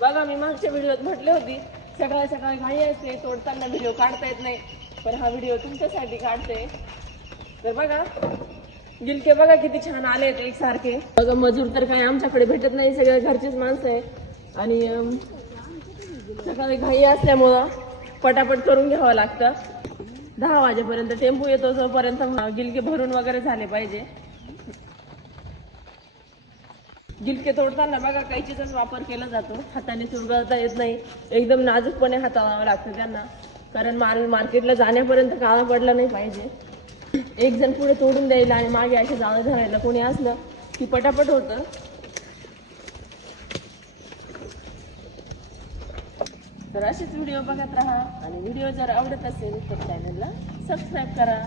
बघा मी मागच्या व्हिडिओत म्हटले होती सकाळी सकाळी घाई असते, तोडताना व्हिडिओ काढता येत नाही, पण हा व्हिडिओ तुमच्यासाठी काढते. तर बघा गिलके बघा किती छान आलेत एकसारखे. बघा मजूर तर काही आमच्याकडे भेटत नाही, सगळ्या घरचीच माणसं आहे. आणि सकाळी घाई असल्यामुळं पटापट करून घ्यावं लागतं. 10 वाजेपर्यंत टेम्पो येतो, तोपर्यंत गिलके भरून वगैरे झाले पाहिजे. गिलके तोडताना बघा कैचीचाच वापर केला जातो, हाताने चुरगळता येत नाही. एकदम नाजूकपणे हाताळावं लागतं त्यांना, कारण मार्केटला जाण्यापर्यंत काळा पडला नाही पाहिजे. एक जण पुढे तोडून द्यायला आणि मागे असे जाळं धरायला कोणी असलं की पटापट होतं. तर असेच व्हिडिओ बघत राहा आणि व्हिडिओ जर आवडत असेल तर चॅनलला सबस्क्राईब करा.